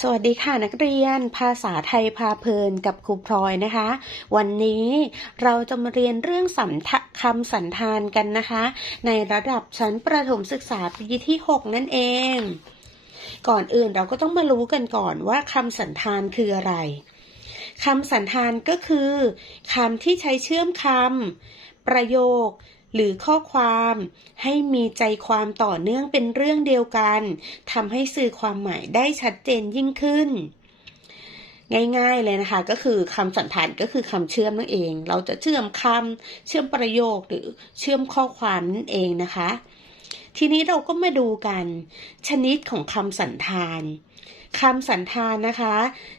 สวัสดีค่ะนักเรียนภาษาไทยพาเพลินกับครูพลอยนะคะ วันนี้เราจะมาเรียนเรื่องสัมทะคำสันธานกันนะคะ ในระดับชั้นประถมศึกษาปีที่ 6 นั่นเอง ก่อนอื่นเราก็ต้องมารู้กันก่อนว่าคำสันธานคืออะไรคำสันธานก็คือคำที่ใช้เชื่อมคำประโยค หรือข้อความให้มีใจความต่อเนื่องเป็นเรื่องเดียวกันทำให้สื่อความหมายได้ชัดเจนยิ่งขึ้น ง่ายๆเลยนะคะ ก็คือคำสันธานก็คือคำเชื่อมนั่นเอง เราจะเชื่อมคำเชื่อมประโยคหรือเชื่อมข้อความนั่นเองนะคะ ทีนี้เราก็มาดูกัน ชนิดของคำสันธานคำสันธานนะคะ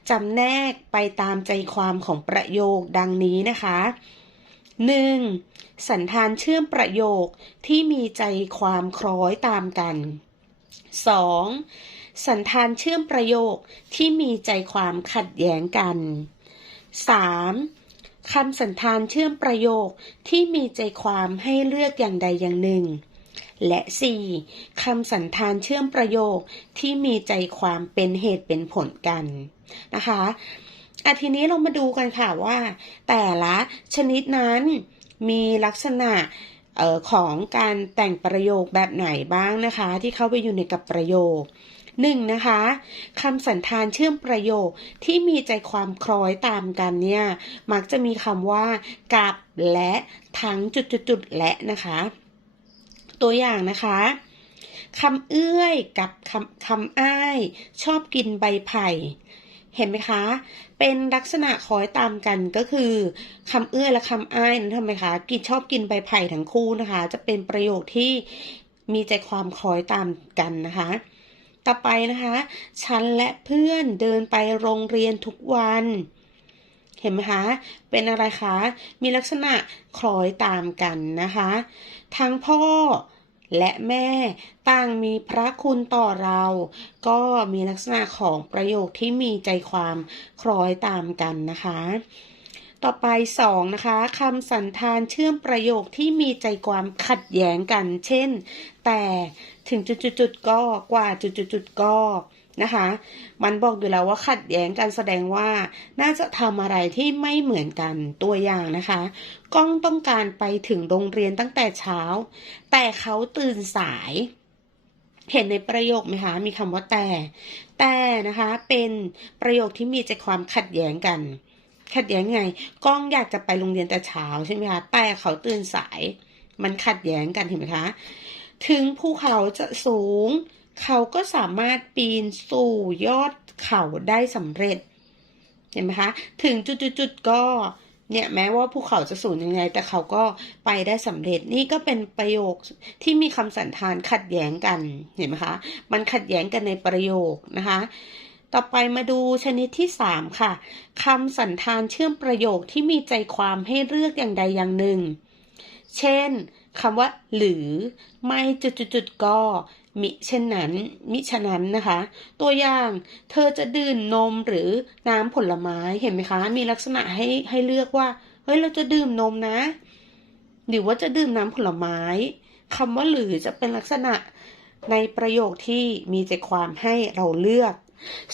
จำแนกไปตามใจความของประโยคดังนี้นะคะ 1. สันธานเชื่อมประโยคที่มีใจความคล้อยตามกัน 2. สันธานเชื่อมประโยคที่มีใจความขัดแย้งกัน 3. คำสันธานเชื่อมประโยคที่มีใจความให้เลือกอย่างใดอย่างหนึ่ง และ 4. คำสันธานเชื่อมประโยคที่มีใจความเป็นเหตุเป็นผลกันนะคะ อาทีนี้เรามาดูกันค่ะว่า แต่ละชนิดนั้นมีลักษณะออของการแต่งประโยคแบบไหนบ้างนะคะ ที่เข้าไปอยู่ในกับประโยคหนึ่งนะคะคำสันธานเชื่อมประโยคที่มีใจความคล้อยตามกันเนี่ยมักจะมีคำว่ากับและทั้งจุดๆและนะคะ ตัวอย่างนะคะคำเอื้อยกับคำคำอ้าย ชอบกินใบไผ่ เห็นไหมคะ เป็นลักษณะคอยตามกันก็คือคำเอื้อและคำอ้ายนั้นทำไมคะ กินชอบกินใบไผ่ทั้งคู่นะคะ จะเป็นประโยคที่มีใจความคอยตามกันนะคะ ต่อไปนะคะ ฉันและเพื่อนเดินไปโรงเรียนทุกวัน เห็นไหมคะ เป็นอะไรคะ มีลักษณะคล้อยตามกันนะคะ ทั้งพ่อ และแม่ต่างมีพระคุณต่อเรา ก็มีลักษณะของประโยคที่มีใจความคล้อยตามกันนะคะ ต่อไป2นะคะคำสันธานเชื่อมประโยคที่มีใจความขัดแย้งกัน เช่น แต่ถึงจุดๆก็กว่าจุดๆก็ นะคะ มันบอกอยู่แล้วว่าขัดแย้งกันแสดงว่า น่าจะทำอะไรที่ไม่เหมือนกันตัวอย่างนะคะ ก้องต้องการไปถึงโรงเรียนตั้งแต่เช้า แต่เขาตื่นสาย เห็นในประโยคไหมคะ มีคำว่าแต่ แต่นะคะ เป็นประโยคที่มีใจความขัดแย้งกัน ขัดแย้งไง ก้องอยากจะไปโรงเรียนแต่เช้าใช่ไหมคะ แต่เขาตื่นสาย มันขัดแย้งกันเห็นไหมคะ ถึงภูเขาจะสูง เขาก็สามารถปีนสู่ยอดเขาได้สำเร็จ เห็นไหมคะ ถึงจุดๆก็เนี่ยแม้ว่าภูเขาจะสูงยังไง แต่เขาก็ไปได้สำเร็จนี่ก็เป็นประโยคที่มีคำสันธานขัดแย้งกันเห็นไหมคะ มันขัดแย้งกันในประโยคนะคะ ต่อไปมาดูชนิดที่ 3 ค่ะคำสันธานเชื่อมประโยคที่มีใจความให้เลือกอย่างใดอย่างหนึ่ง เช่นคำว่าหรือไม่จุดๆก็ มิเช่นนั้น มิฉะนั้นนะคะ ตัวอย่างเธอจะดื่มนมหรือน้ำผลไม้เห็นไหมคะ มีลักษณะให้ให้เลือกว่า เฮ้ยเราจะดื่มนมนะ หรือว่าจะดื่มน้ำผลไม้คำว่าหรือจะเป็นลักษณะในประโยคที่มีใจความให้เราเลือก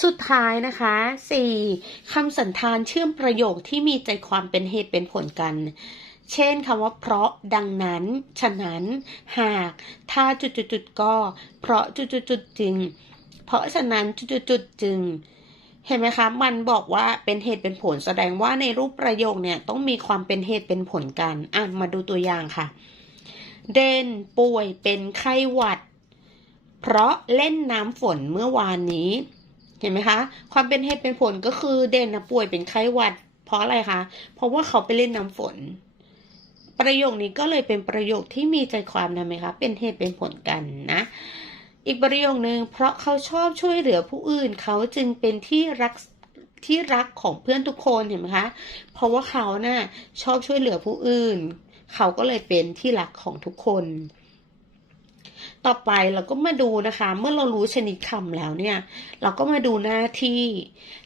สุดท้ายนะคะ 4. คำสันธานเชื่อมประโยคที่มีใจความเป็นเหตุเป็นผลกัน เช่นคำว่าเพราะดังนั้น ฉะนั้น หาก ถ้าจุดๆก็ เพราะจุดๆจึง เพราะฉะนั้นจุดๆจึง เห็นไหมคะ มันบอกว่าเป็นเหตุเป็นผลแสดงว่าในรูปประโยคเนี่ยต้องมีความเป็นเหตุเป็นผลกัน อะ มาดูตัวอย่างค่ะ เดนป่วยเป็นไข้หวัด เพราะเล่นน้ำฝนเมื่อวานนี้ เห็นไหมคะ ความเป็นเหตุเป็นผลก็คือเดนป่วยเป็นไข้หวัด เพราะอะไรคะ เพราะว่าเขาไปเล่นน้ำฝน ประโยคนี้ก็เลยเป็นประโยคที่มีใจความนะไหมคะ เป็นเหตุเป็นผลกันนะ อีกประโยคนึงเพราะเขาชอบช่วยเหลือผู้อื่น เขาจึงเป็นที่รักที่รักของเพื่อนทุกคนเห็นไหมคะ เพราะว่าเขานะ่ะชอบช่วยเหลือผู้อื่น เขาก็เลยเป็นที่รักของทุกคน ต่อไปเราก็มาดูนะคะ เมื่อเรารู้ชนิดคำแล้วเนี่ย เราก็มาดูหน้าที่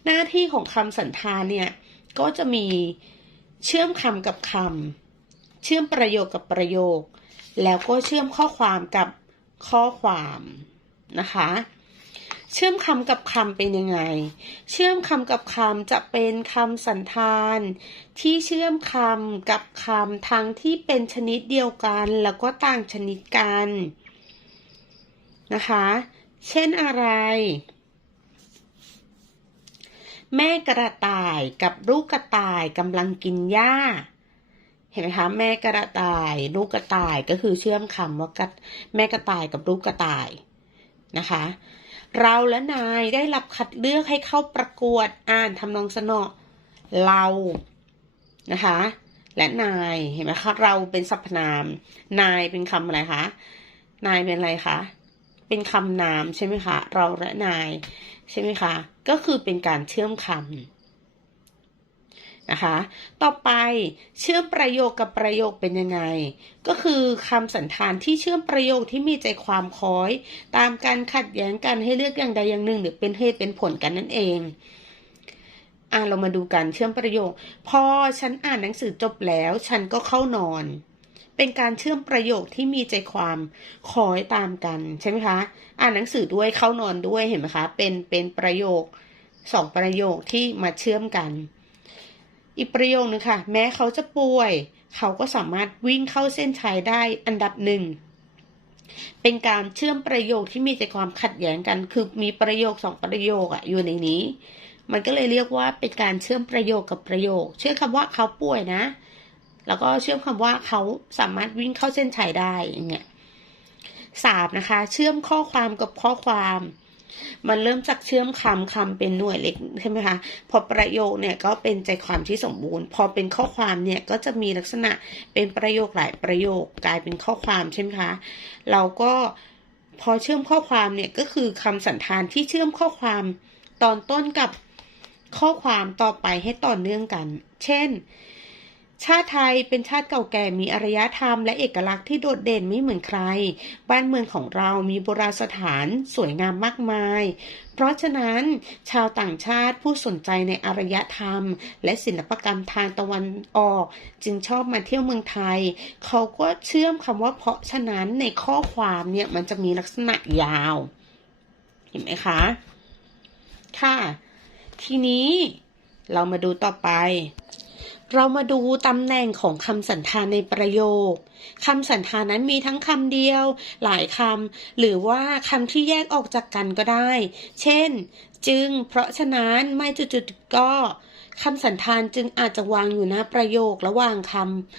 หน้าที่ของคำสันธานเนี่ย ก็จะมีเชื่อมคำกับคำ เชื่อมประโยคกับประโยค แล้วก็เชื่อมข้อความกับข้อความนะคะ เชื่อมคำกับคำเป็นยังไง เชื่อมคำกับคำจะเป็นคำสันธาน ที่เชื่อมคำกับคำทั้งที่เป็นชนิดเดียวกัน แล้วก็ต่างชนิดกันนะคะ เช่นอะไร แม่กระต่ายกับลูกกระต่ายกำลังกินหญ้า เห็นไหมคะแม่กระต่ายลูกกระต่ายก็คือเชื่อมคำว่ากระแม่กระต่ายกับลูกกระต่ายนะคะ เราและนายได้รับคัดเลือกให้เข้าประกวดอ่านทำนองสนอเรานะคะ และนายเห็นไหมคะเราเป็นสรรพนาม นายเป็นคำอะไรคะนายเป็นอะไรคะเป็นคำนามใช่ไหมคะเราและนายใช่ไหมคะก็คือเป็นการเชื่อมคำ นะคะ ต่อไปเชื่อมประโยคกับประโยคเป็นยังไง ก็คือคำสันธานที่เชื่อมประโยคที่มีใจความคล้อย ตามการขัดแย้งกันให้เลือกอย่างใดอย่างหนึ่ง หรือเป็นเหตุเป็นผลกันนั่นเองอะเรามาดูกันเชื่อมประโยค พอฉันอ่านหนังสือจบแล้ว ฉันก็เข้านอน เป็นการเชื่อมประโยคที่มีใจความคอยตามกันใช่ไหมคะ อ่านหนังสือด้วยเข้านอนด้วยเห็นไหมคะ เป็นเป็นประโยคสองประโยคที่มาเชื่อมกัน อีกประโยคนึงค่ะ แม้เขาจะป่วย เขาก็สามารถวิ่งเข้าเส้นชัยได้อันดับหนึ่ง เป็นการเชื่อมประโยคที่มีใจความขัดแย้งกัน คือมีประโยคสองประโยคอะอยู่ในนี้ มันก็เลยเรียกว่าเป็นการเชื่อมประโยคกับประโยค เชื่อคำว่าเขาป่วยนะ แล้วก็เชื่อมคำว่าเขาสามารถวิ่งเข้าเส้นชัยได้อย่างเงี้ยสามนะคะ เชื่อมข้อความกับข้อความ มันเริ่มจากเชื่อมคำคำเป็นหน่วยเล็กใช่ไหมคะพอประโยคเนี่ยก็เป็นใจความที่สมบูรณ์ พอเป็นข้อความเนี่ยก็จะมีลักษณะเป็นประโยคหลายประโยคกลายเป็นข้อความใช่ไหมคะเราก็พอเชื่อมข้อความเนี่ยก็คือคำสันธานที่เชื่อมข้อความตอนต้นกับข้อความต่อไปให้ต่อเนื่องกัน เช่น ชาติไทยเป็นชาติเก่าแก่มีอารยธรรมและเอกลักษณ์ที่โดดเด่นไม่เหมือนใคร บ้านเมืองของเรามีโบราณสถานสวยงามมากมาย เพราะฉะนั้น ชาวต่างชาติผู้สนใจในอารยธรรม และศิลปกรรมทางตะวันออก จึงชอบมาเที่ยวเมืองไทย เขาก็เชื่อมคำว่าเพราะฉะนั้นในข้อความเนี่ยมันจะมีลักษณะยาว เห็นไหมคะ ค่ะ ทีนี้เรามาดูต่อไป เรามาดูตำแหน่งของคำสันธานในประโยค คำสันธานนั้นมีทั้งคำเดียว หลายคำ หรือว่าคำที่แยกออกจากกันก็ได้ เช่น จึง เพราะฉะนั้น ไม่จุดๆก็คำสันธานจึงอาจจะวางอยู่หน้าประโยคระหว่างค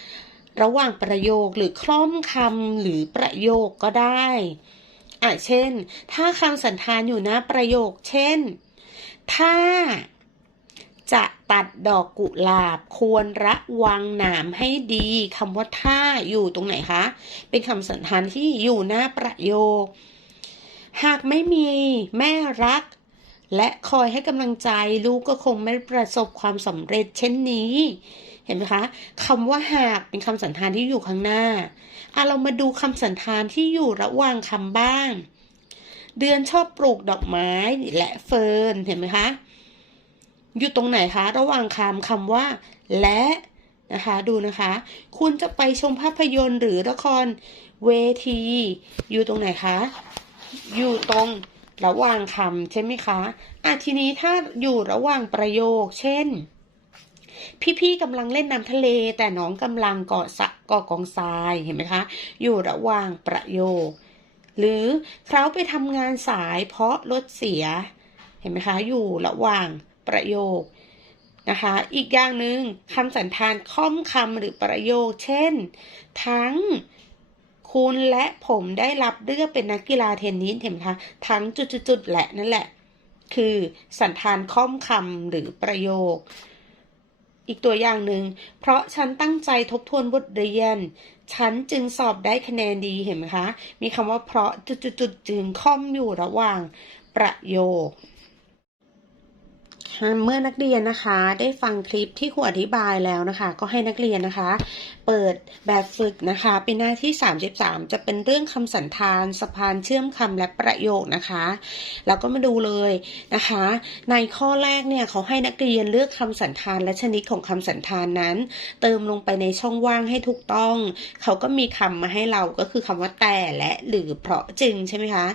ำระหว่างประโยคหรือคล่อมคำหรือประโยคก็ได้อะเช่น ถ้าคำสันธานอยู่หน้าประโยค เช่น ถ้า จะตัดดอกกุหลาบ ควรระวังหนามให้ดีคำว่าถ้าอยู่ตรงไหนคะ เป็นคำสันธานที่อยู่หน้าประโยค หากไม่มีแม่รัก และคอยให้กำลังใจลูกก็คงไม่ประสบความสำเร็จเช่นนี้ เห็นไหมคะคำว่าหากเป็นคำสันธานที่อยู่ข้างหน้าอะเรามาดูคำสันธานที่อยู่ระหว่างคำบ้าง เดือนชอบปลูกดอกไม้และเฟิร์นเห็นไหมคะ อยู่ตรงไหนคะ ระหว่างคำคำว่า และนะคะดูนะคะ คุณจะไปชมภาพยนตร์หรือละครเวที อยู่ตรงไหนคะ อยู่ตรงระหว่างคำใช่ไหมคะอะทีนี้ถ้าอยู่ระหว่างประโยค เช่น พี่ๆกำลังเล่นน้ำทะเล แต่น้องกำลังเกาะสะเกาะกองทรายเห็นไหมคะ อยู่ระหว่างประโยค หรือเขาไปทำงานสายเพราะรถเสีย เห็นไหมคะ อยู่ระหว่าง ประโยคนะคะ อีกอย่างหนึ่งคำสันธานค่อมคำหรือประโยค เช่น ทั้งคุณและผมได้รับเลือกเป็นนักกีฬาเทนนิสเห็นไหมคะ ทั้งจุดๆๆและนั่นแหละ คือสันธานค่อมคำหรือประโยค อีกตัวอย่างหนึ่งเพราะฉันตั้งใจทบทวนบทเรียน ฉันจึงสอบได้คะแนนดีเห็นไหมคะ มีคำว่าเพราะจุดๆๆจึงค่อมอยู่ระหว่างประโยค เมื่อนักเรียนนะคะ ได้ฟังคลิปที่ครูอธิบายแล้วนะคะ ก็ให้นักเรียนนะคะ เปิดแบบฝึกนะคะ เป็นหน้าที่ 33 จะเป็นเรื่องคำสันธานสะพานเชื่อมคำและประโยคนะคะเราก็มาดูเลยนะคะ ในข้อแรกเนี่ยเขาให้นักเรียนเลือกคำสันธานและชนิดของคำสันธานนั้น เติมลงไปในช่องว่างให้ถูกต้อง เขาก็มีคำมาให้เราก็คือคำว่าแต่และหรือเพราะจึงใช่ไหมคะ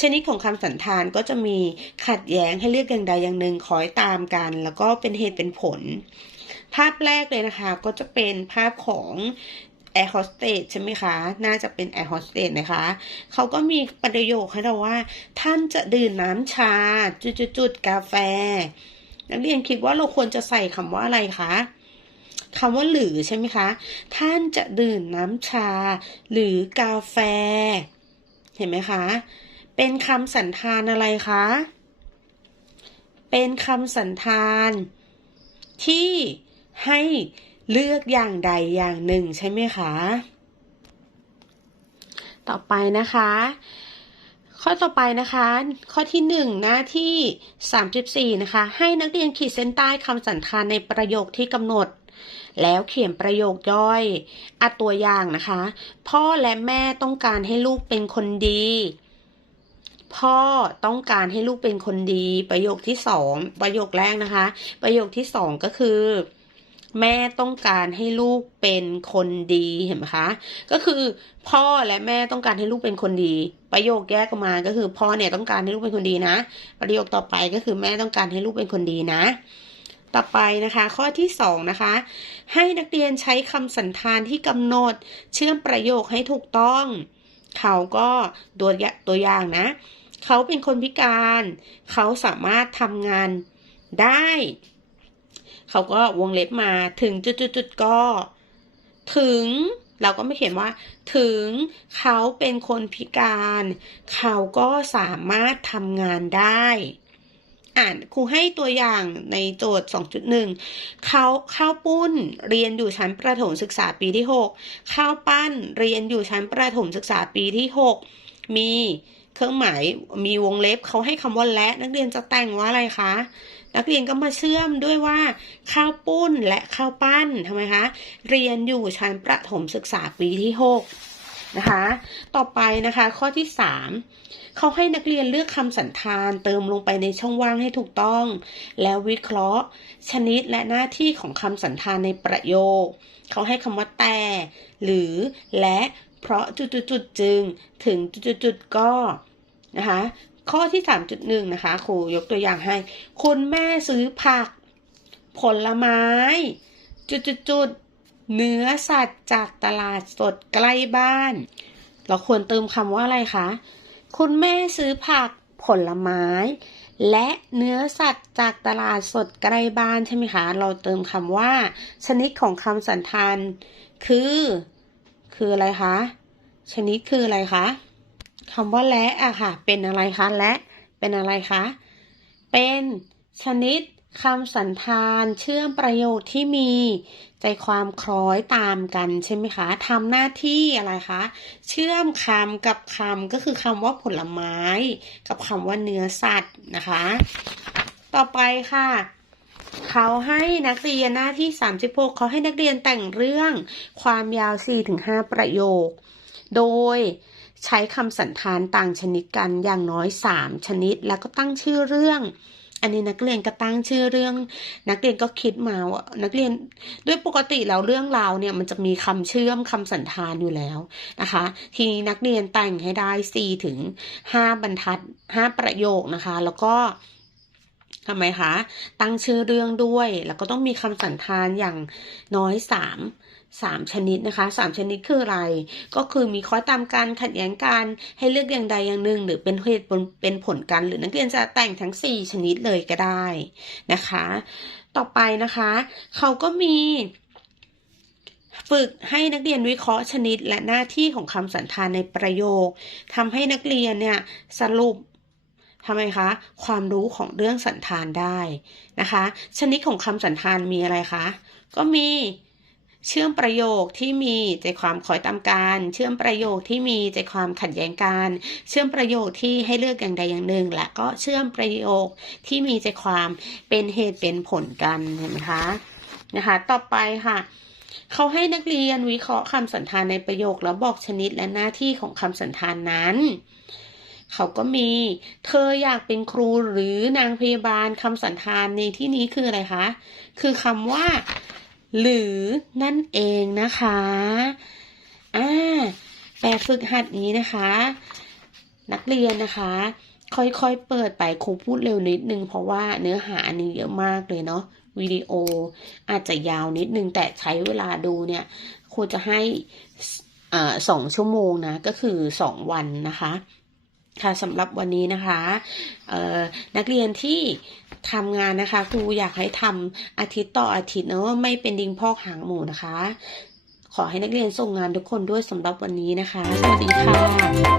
ชนิดของคำสันธานก็จะมีขัดแย้งให้เลือกอย่างใดอย่างหนึ่งคอยตามกัน แล้วก็เป็นเหตุเป็นผล ภาพแรกเลยนะคะ ก็จะเป็นภาพของแอร์โฮสเตสใช่ไหมคะ น่าจะเป็นแอร์โฮสเตสนะคะ เขาก็มีประโยคให้เราว่า ท่านจะดื่มน้ำชา จุดๆกาแฟ นักเรียนคิดว่าเราควรจะใส่คำว่าอะไรคะคำว่าหรือใช่ไหมคะ ท่านจะดื่มน้ำชา หรือกาแฟ เห็นไหมคะ เป็นคำสันธานอะไรคะ เป็นคำสันธานที่ ให้เลือกอย่างใดอย่างหนึ่งใช่ไหมคะ ต่อไปนะคะ ข้อต่อไปนะคะ ข้อที่หนึ่งหน้าที่สามสิบสี่นะคะ ให้นักเรียนขีดเส้นใต้คำสันธานในประโยคที่กำหนดแล้วเขียนประโยคย่อยอัดตัวอย่างนะคะ พ่อและแม่ต้องการให้ลูกเป็นคนดี พ่อต้องการให้ลูกเป็นคนดี ประโยคที่สองประโยคแรกนะคะ ประโยคที่สองก็คือ แม่ต้องการให้ลูกเป็นคนดีเห็นไหมคะ ก็คือพ่อและแม่ต้องการให้ลูกเป็นคนดี ประโยคแยกออกมาก็คือพ่อเนี่ยต้องการให้ลูกเป็นคนดีนะ ประโยคต่อไปก็คือแม่ต้องการให้ลูกเป็นคนดีนะ ต่อไปนะคะ ข้อที่สองนะคะ ให้นักเรียนใช้คำสันธานที่กำหนดเชื่อมประโยคให้ถูกต้อง เขาก็ตัวยตัวอย่างนะ เขาเป็นคนพิการ เขาสามารถทำงานได้ เขาก็วงเล็บมาถึงจุดๆๆก็ ถึงเราก็ไม่เขียนว่า ถึงเขาเป็นคนพิการ เขาก็สามารถทำงานได้ อ่านครูให้ตัวอย่างในโจทย์ 2.1 เขาข้าวปุ้นเรียนอยู่ชั้นประถมศึกษาปีที่ 6 ข้าวปั้นเรียนอยู่ชั้นประถมศึกษาปีที่ 6 มีเครื่องหมายมีวงเล็บเขาให้คำว่าและนักเรียนจะแต่งว่าอะไรคะ นักเรียนก็มาเชื่อมด้วยว่าข้าวปุ้นและข้าวปั้นทำไมคะ เรียนอยู่ชั้นประถมศึกษาปีที่6นะคะ ต่อไปนะคะข้อที่3เขาให้นักเรียนเลือกคำสันธานเติมลงไปในช่องว่างให้ถูกต้อง แล้ววิเคราะห์ ชนิดและหน้าที่ของคำสันธานในประโยค เขาให้คำว่าแต่ หรือและเพราะจุดๆจึงถึงจุดๆก็นะคะ ข้อที่ 3.1 นะคะ ครูยกตัวอย่างให้ คุณแม่ซื้อผัก ผลไม้ จุดๆๆเนื้อสัตว์จากตลาดสดใกล้บ้าน เราควรเติมคำว่าอะไรคะ คุณแม่ซื้อผักผลไม้ และเนื้อสัตว์จากตลาดสดใกล้บ้านใช่ไหมคะ เราเติมคำว่า ชนิดของคำสันธานคือ คืออะไรคะ ชนิดคืออะไรคะ คำว่าและอะค่ะ เป็นอะไรคะและเป็นอะไรคะ เป็นชนิดคำสันธานเชื่อมประโยคที่มีใจความคล้อยตามกันใช่ไหมคะทำหน้าที่อะไรคะเชื่อมคำกับคำก็คือคำว่าผลไม้ กับคำว่าเนื้อสัตว์นะคะ ต่อไปค่ะเขาให้นักเรียนหน้าที่ 36 เขาให้นักเรียนแต่งเรื่องความยาว 4-5 ประโยค โดย ใช้คำสันธานต่างชนิดกันอย่างน้อย 3 ชนิด แล้วก็ตั้งชื่อเรื่อง อันนี้นักเรียนก็ตั้งชื่อเรื่อง นักเรียนก็คิดมาว่านักเรียนด้วยปกติแล้วเรื่องราวเนี่ยมันจะมีคำเชื่อมคำสันธานอยู่แล้วนะคะ ทีนี้นักเรียนแต่งให้ได้4ถึง5บรรทัด 5 ประโยคนะคะ แล้วก็ทำไมคะ ตั้งชื่อเรื่องด้วย แล้วก็ต้องมีคำสันธานอย่างน้อยสาม สามชนิดนะคะสามชนิดคืออะไร ก็คือมีข้อตามการขัดแย้งกันให้เลือกอย่างใดอย่างหนึ่ง หรือเป็นเหตุเป็นผลกันหรือนักเรียนจะแต่งทั้งสี่ชนิดเลยก็ได้นะคะ ต่อไปนะคะเขาก็มีฝึกให้นักเรียนวิเคราะห์ชนิดและหน้าที่ของคำสันธานในประโยคทำให้นักเรียนเนี่ยสรุปทำไมคะ ความรู้ของเรื่องสันธานได้นะคะ ชนิดของคำสันธานมีอะไรคะ ก็มี เชื่อมประโยคที่มีใจความคอยตามการ เชื่อมประโยคที่มีใจความขัดแย้งกันเชื่อมประโยคที่ให้เลือกอย่างใดอย่างหนึ่ง และก็เชื่อมประโยคที่มีใจความเป็นเหตุเป็นผลกันเห็นไหมคะนะคะ ต่อไปค่ะเขาให้นักเรียนวิเคราะห์คำสันธานในประโยคแล้วบอกชนิดและหน้าที่ของคำสันธานนั้น เขาก็มี เธออยากเป็นครูหรือนางพยาบาลคำสันธานในที่นี้คืออะไรคะ คือคำว่า หรือนั่นเองนะคะอ่าแบบฝึกหัดนี้นะคะ นักเรียนนะคะ ค่อยๆเปิดไปครูพูดเร็วนิดนึงเพราะว่าเนื้อหาอันนี้เยอะมากเลยเนาะวิดีโออาจจะยาวนิดนึงแต่ใช้เวลาดูเนี่ยครูจะให้อ่าสองชั่วโมงนะ ก็คือสองวันนะคะ ค่ะสำหรับวันนี้นะคะนักเรียนที่ทำงานนะคะครูอยากให้ทำอาทิตย์ต่ออาทิตย์เนาะไม่เป็นดิงพอกหางหมูนะคะ ขอให้นักเรียนส่งงานทุกคนด้วยสำหรับวันนี้นะคะ สวัสดีค่ะ